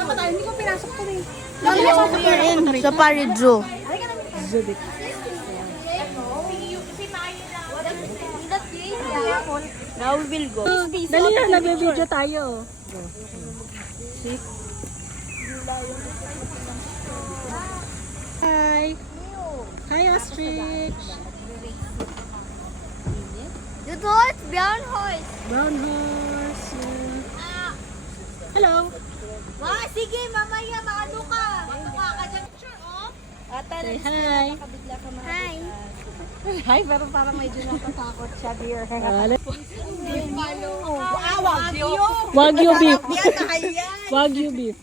Sama tayo, hindi ko pinasok to eh. Safari Zoo. Now we will go. Dali na, nag-video tayo. Hi. Hi, Ostrich. This horse, brown horse. Brown horse. Hello. Wah, sige, mamaya, maano ka? Matuka ka dyan. Say hi. Hi. Hi, pero parang medyo natatakot siya, dear. Wagyu beef. Wagyu beef.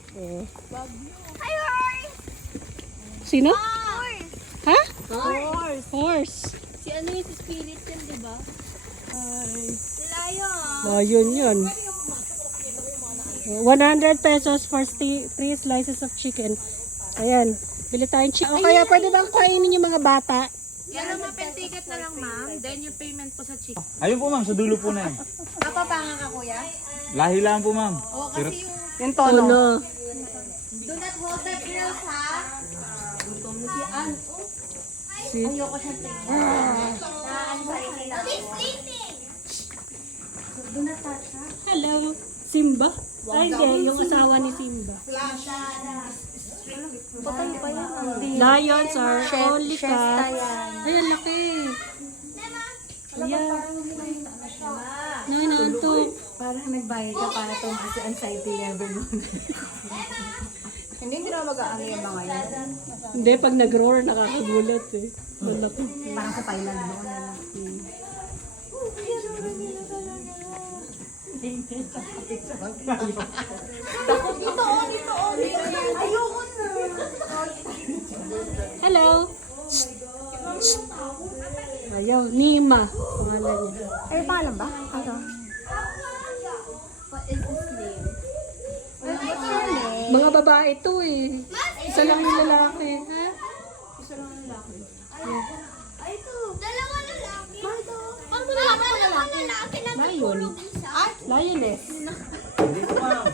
Hi, horse. Sino? Horse. Ha? Horse. Horse. Si ano yung spirit yan, di ba? Lion. Ayun yun. 100 pesos for 3 slices of chicken. Ayan. Bili tayong chicken. O kaya pwede bang kainin yung mga bata? Yan ang mapenticket na lang, ma'am. Then yung payment po sa chicken. Ayun po ma'am, sa dulo po na yan. Kapapanga ka, kuya? Lahi lang po ma'am. Oo, kasi yung Yung tono. do not hold the grills, ha? Ayoko siyang tingnan. Na-anxiety lang ako. Hello. Simba? Ay, hindi. Yung asawa ni Simba. Patay pa yan. Lions are only cats. yan. Ayan, laki. Ayan. Nanantok. Parang nagbayad ka para tumaas yung anxiety level mo. Hindi na mag-aano yung mga yan. Hindi, pag nag-roar, nakakagulat eh. Malaki. Parang sa Thailand mo. Ayoko na. Hello. Ayaw, Nima. Pangalan niya. Ay, pangalan ba? Ano? Mga babae to eh. Isa lang yung lalaki. Ha? Dalawa lalaki. Ano lalaki? Lion. Lioness. Hindi po ma'am.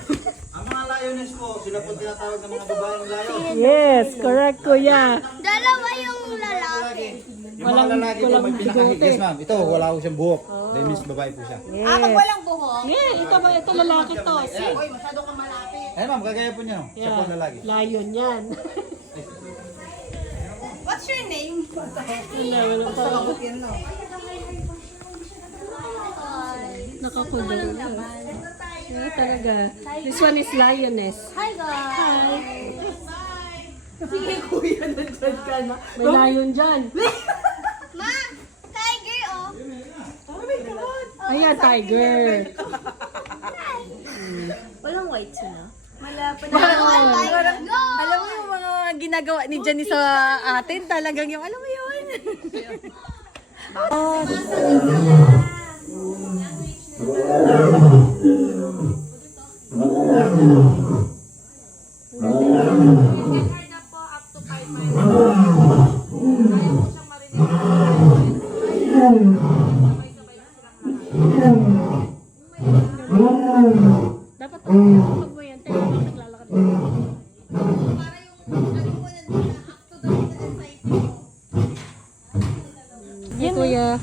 Ang mga lioness po, sila po tinatawag ng mga babaeng lion. Yes, correct kuya. Dalawa yung lalaki. Yung mga lalaki po may pinakahig. bigote. Yes ma'am, ito wala ko siyang buhok. That means babae po siya. Yes. Walang buhok. Yeah, ito lalaki to. See? Uy, masyado kang malapit. Ayun ma'am, kagaya po niya. Siya po lalaki. Lion yan. What's your name? Nakakulo. Yeah, talaga. This one is lioness. Hi guys. Sige, kuya, nandyan ka na. May lion dyan. Ma, tiger oh. Ayan, tiger. Walang white sila. Malapit Go! Alam mo yung mga ginagawa ni Jenny sa atin, talagang yung, alam mo yun? Dapat pag mo yan, tayo lang naglalakad. Yan kuya.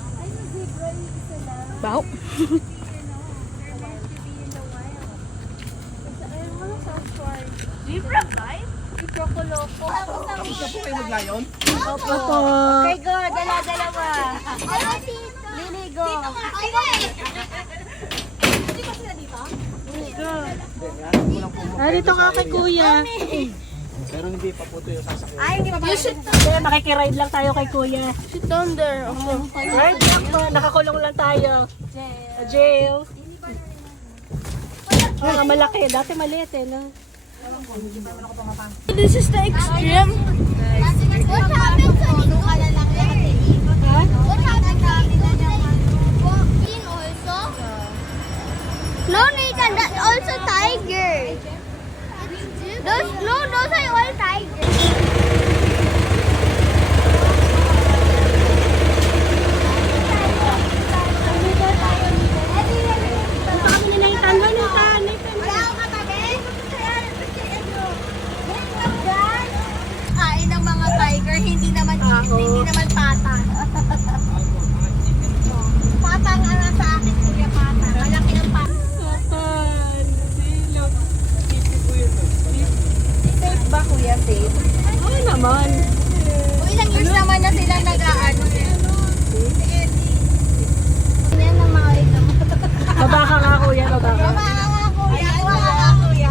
Bao. Zebra guys? Iprokoloko. Siya po kayo mag-lion? Opo. Okay, go. Dala-dalawa. Liligo. Ah, dito ka kay kuya. Pero hindi pa po ito yung sasakyan. Ay, hindi ba? Hindi, makikiride lang tayo kay kuya. Sit down there. Ride lang po. Nakakulong lang tayo. Jail. Mga malaki. Dati maliit eh, no? This is the extreme. What happened to the What happened to walking also? No, Nathan, that's also tiger. Those are all tigers. Ito kami ni Nathan. Nathan. Wala akong katabi. naman. O ilang years naman na sila nag-aano. Yan ang mga ito. Baba ka nga kuya, baba ka. Baba ka nga kuya. Baba ka kuya.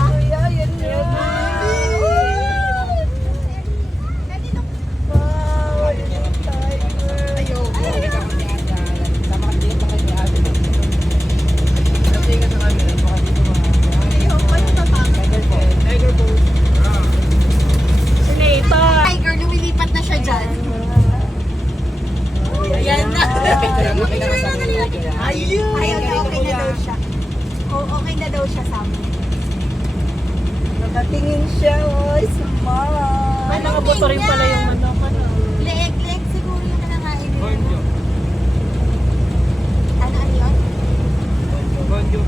Tiger, lumilipat na siya dyan. Ayan na. Ayun. Ayun na, okay na daw siya. Okay na daw siya sa amin. Nakatingin siya, oy, smart. Ay, nakaboto rin pala yung manok. Ano? Leeg siguro yung nanangain nila. Ano yun? Konjo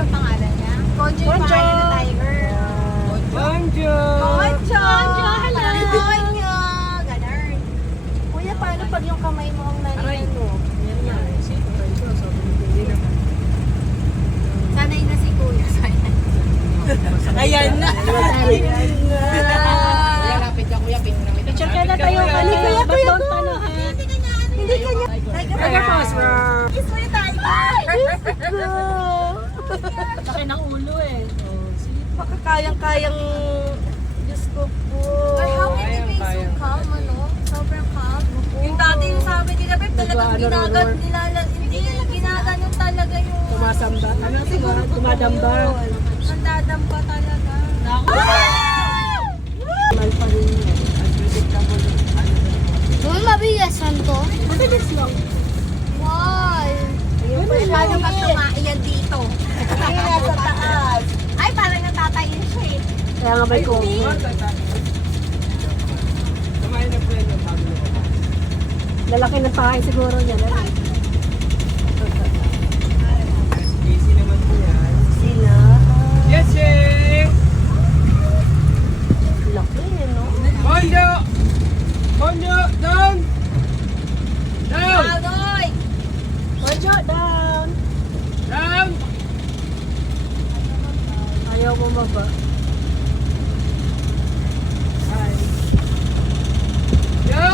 ang pangalan niya? Konjo yung pangalan ng tiger. Bonjo! Konjo! Hello! Konjo! Ganun. Kuya, paano pag yung kamay mo ang nariyan mo? Sanay na si kuya. Sanay. Ayan na. Picture ka na tayo. Kuya, ba't pa na ha? Hindi kanya. Tiger pose. Kiss mo yung tiger! Laki ng ulo eh. Baka kayang-kayang, Diyos ko po. But how can you be so calm, ano? Sobrang calm. Yung dati yung sabi nila, babe, talagang ginaganon talaga yung... Tumasamba. Ano siguro? Tumadamba. Ang dadamba talaga. Mal pa rin yan. Mabigasan to? Mabilis lang. Wow! Paano pag tumaiyan dito? Ayun, nasa taas. Ay, parang natatayin siya eh. Kaya nga may kong. Lalaki ng pahay siguro niya. Sina? Yes, eh! Laki eh, no? Bonjo! Bonjo, down! Down! Agoy! Mojo, down! Down! Ayaw bumaba. Yo!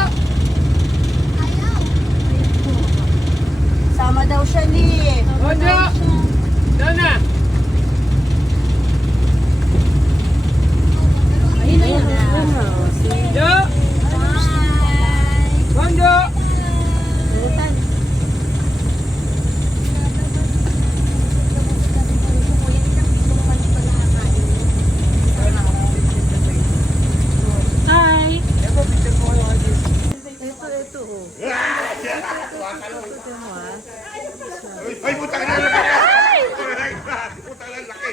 Sama daw siya ni. Bonjo! Down na! Ayun na yun. Ayun na. Yo! Bonjo! Hi! Ay, puta ka na laki! Puta ka na laki!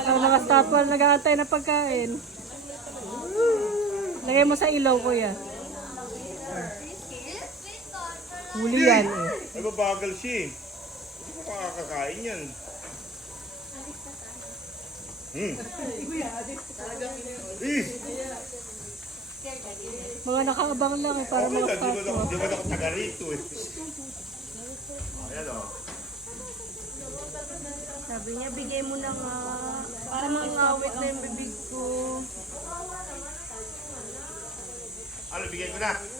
Ang mga stopper, nag-aantay na pagkain. Lagay mo sa ilaw, kuya. Huli yan eh. Nagbabagal siya eh. Hindi ko makakakain yan. Mga nakaabang lang eh, para mga stopper. Di ba ako taga rito eh. Ayan o. Sabi niya, bigay mo na nga. Para mangawit na yung bibig ko. Ano, bigay ko na? Ano?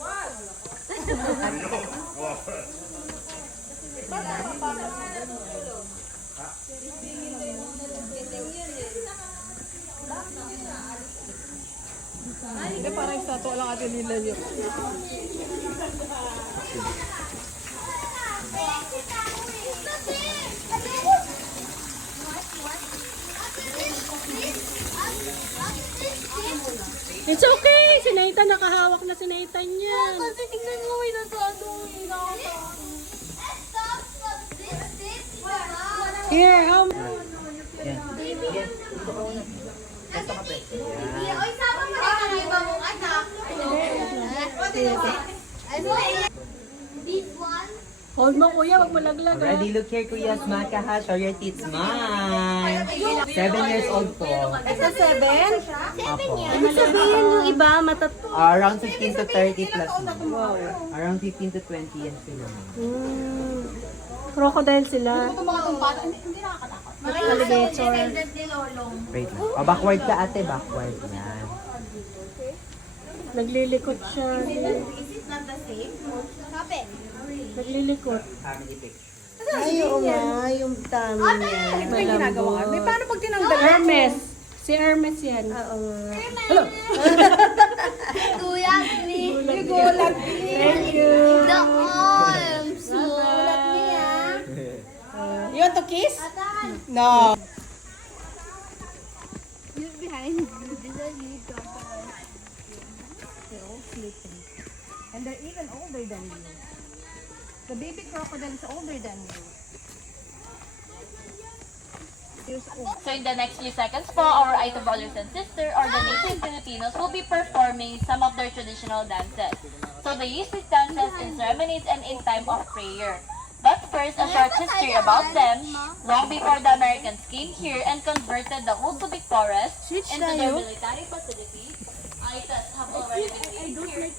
Hindi, parang statue lang atin nila yun. It's okay! Si Nathan, nakahawak na si Nathan niya. Kasi tingnan mo, may nasado. Here, how Oy, sama mo na yung iba mong anak. This one? Hold mo kuya, wag mo laglag ha. Already, look here, Kuya Smaka ha. Show your tits, smile. 7 years old po. Ito 7? Ako. Ibig sabihin yung iba, Around 15 to 30 plus. Around 15 to 20 yan sila. Crocodile sila. Alligator. Wait lang. Oh, backward ka ate, backward. Yan. Naglilikot siya. Naglilikot. Family pic. Ay, oo nga, yung tummy niya. May ginagawa. May paano pag tinanggal? Hermes. Si Hermes yan. Oo nga. Kuya, Thank you. the arms. You want to kiss? No. You're behind. And they're even older than you. The baby crocodile is older than you. So in the next few seconds po, our Aita brothers and sisters or the native Filipinos will be performing some of their traditional dances. So they use these dances in ceremonies and in time of prayer. But first, a short history about them. Long before the Americans came here and converted the whole Subic forest into their military facility, Aitas have already been here.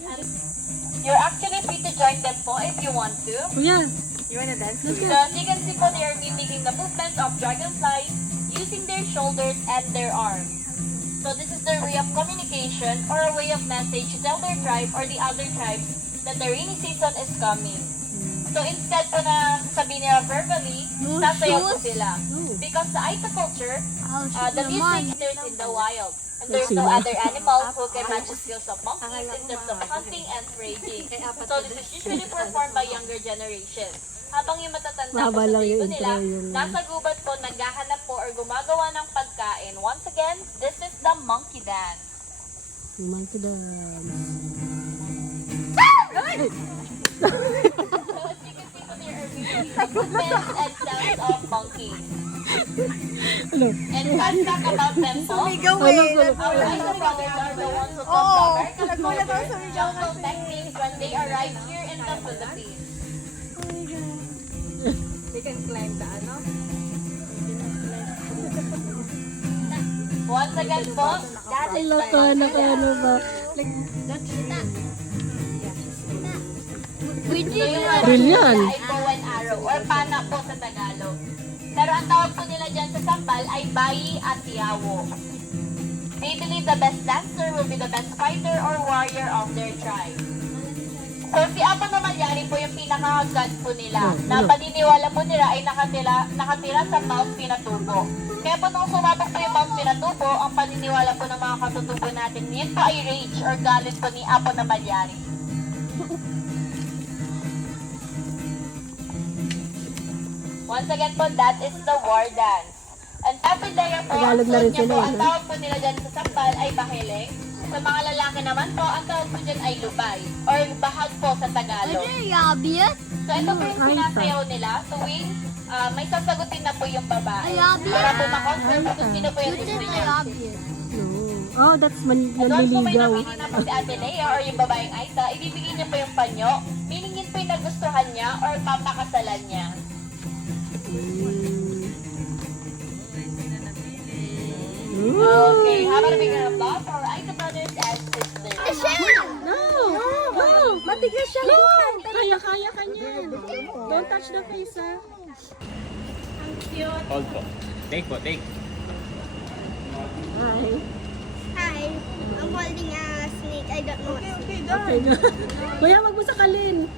You're actually free to join them po if you want to. Kuya, So as you can see po, they are mimicking the movements of dragonflies using their shoulders and their arms. So this is their way of communication or a way of message to tell their tribe or the other tribes that the rainy season is coming. So instead po na sabihin nila verbally, sasayaw po sila. Because the Aita culture, the music is in the wild. And there's no other animals who can match the skills of monkeys in terms of hunting and foraging. So this is usually performed by younger generations. Habang yung matatanda po Mahaba sa lang tribo yung nila, intro, yung- nasa gubat po, naghahanap po or gumagawa ng pagkain. Once again, this is the monkey dance. monkey dance. So as you can see po, there are really movements and sounds of monkeys. And fun fact about them po, our Aita brothers are the ones who taught the American soldiers jungle techniques when they arrived here in the Philippines. They can climb the ano? Once again po, that is Ala ka, ano ba? So yung mga Brilliant. ay bow and arrow or pana po sa Tagalog. Pero ang tawag po nila dyan sa sambal ay bayi at tiawo. They believe the best dancer will be the best fighter or warrior of their tribe. So si Apo na Malyari po yung pinaka-god po nila. Na paniniwala po nila ay nakatira sa Mount Pinatubo. Kaya po nung sumabog po yung Mount Pinatubo, ang paniniwala po ng mga katutubo natin, yun po ay rage or galit po ni Apo na Malyari. Once again po, that is the war dance. And after there po, ang Tagalog na rin suot niya sila, po, ang no? tawag po nila dyan sa sampal ay bahiling. Sa mga lalaki naman po, ang tawag po dyan ay lubay or bahag po sa Tagalog. Rabbit? So ito po yung sinasayaw nila tuwing may sasagutin na po yung babae. Rabbit? Para po makonfirm kung sino po yung gusto niya. Rabbit. No. Oh, that's At once po may manliligaw. napili na po si Ate Lea or yung babaeng Aita, ibibigay niya po yung panyo, meaning yun po yung nagustuhan niya or papakasalan niya. Okay, how about a big round of applause for our Aita brothers and sisters? No! No! Matigas siya. No! Kaya ka niyan. Don't touch the face, ha? Hold po. Take po, take. Hi. Hi, I'm holding a snake. I don't know what. Okay, go. Kuya, wag mo sakalin.